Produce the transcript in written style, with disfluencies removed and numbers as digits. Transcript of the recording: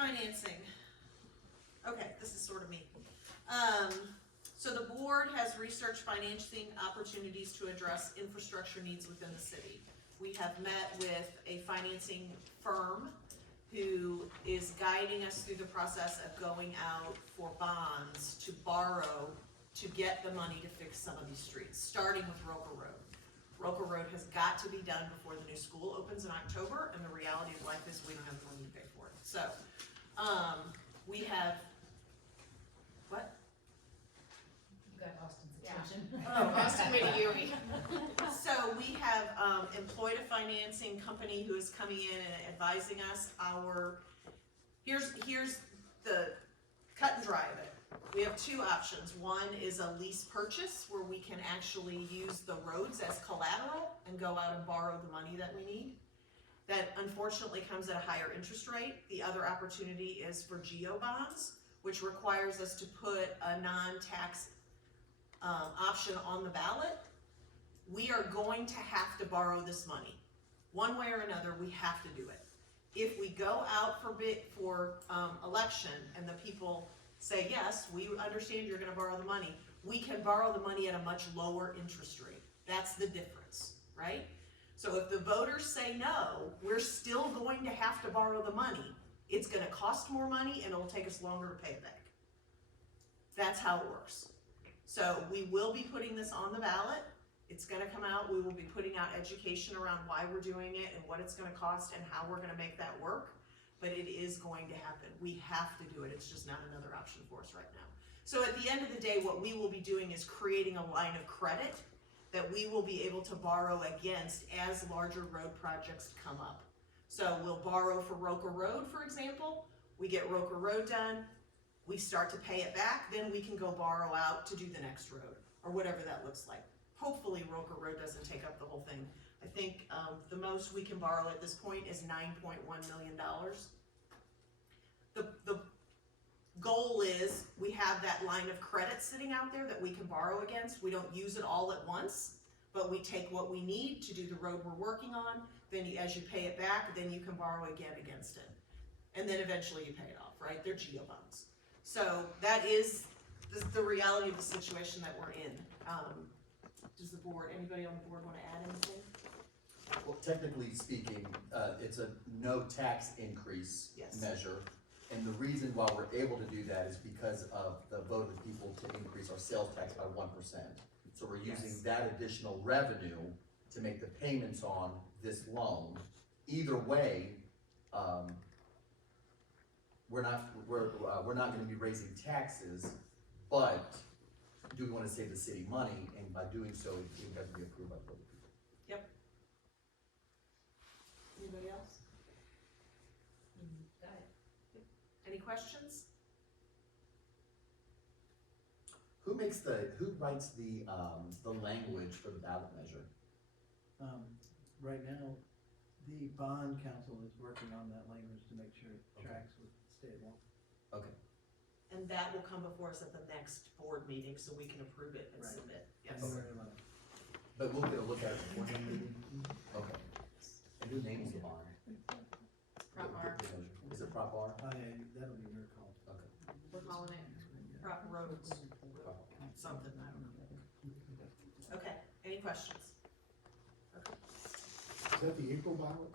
financing. Okay, this is sort of me. So the board has researched financing opportunities to address infrastructure needs within the city. We have met with a financing firm who is guiding us through the process of going out for bonds to borrow to get the money to fix some of these streets, starting with Roker Road. Roker Road has got to be done before the new school opens in October, and the reality of life is we don't have the money to pay for it. So, we have, what? You got Austin's attention. Oh, Austin made a Yuri. So we have employed a financing company who is coming in and advising us. Here's the cut and dry of it. We have two options. One is a lease purchase where we can actually use the roads as collateral and go out and borrow the money that we need. That unfortunately comes at a higher interest rate. The other opportunity is for GEO bonds, which requires us to put a non-tax option on the ballot. We are going to have to borrow this money. One way or another, we have to do it. If we go out for election and the people say, yes, we understand you're gonna borrow the money, we can borrow the money at a much lower interest rate. That's the difference, right? So if the voters say no, we're still going to have to borrow the money. It's gonna cost more money and it'll take us longer to pay it back. That's how it works. So we will be putting this on the ballot. It's gonna come out. We will be putting out education around why we're doing it and what it's gonna cost and how we're gonna make that work. But it is going to happen. We have to do it. It's just not another option for us right now. So at the end of the day, what we will be doing is creating a line of credit that we will be able to borrow against as larger road projects come up. So we'll borrow for Roker Road, for example. We get Roker Road done. We start to pay it back. Then we can go borrow out to do the next road or whatever that looks like. Hopefully Roker Road doesn't take up the whole thing. I think the most we can borrow at this point is $9.1 million. The goal is we have that line of credit sitting out there that we can borrow against. We don't use it all at once, but we take what we need to do the road we're working on. Then as you pay it back, then you can borrow again against it. And then eventually you pay it off, right? They're GEO bonds. So that is the reality of the situation that we're in. Does anybody on the board want to add anything? Well, technically speaking, it's a no tax increase measure. And the reason why we're able to do that is because of the vote of the people to increase our sales tax by 1%. So we're using that additional revenue to make the payments on this loan. Either way, we're not going to be raising taxes, but do we want to save the city money? And by doing so, it has to be approved by the people. Yep. Anybody else? Got it. Any questions? Who writes the language for the ballot measure? Right now, the bond council is working on that language to make sure it tracks with state law. Okay. And that will come before us at the next board meeting so we can approve it and Right. submit. Yes. January 11th. But we'll get a look at it before the meeting? Okay. And who names the bond? Prop R. Is it Prop R? Oh, yeah, that'll be your call. Okay. We're calling it. Prop roads, something, I don't know. Okay, any questions? Okay. Is that the April ballot?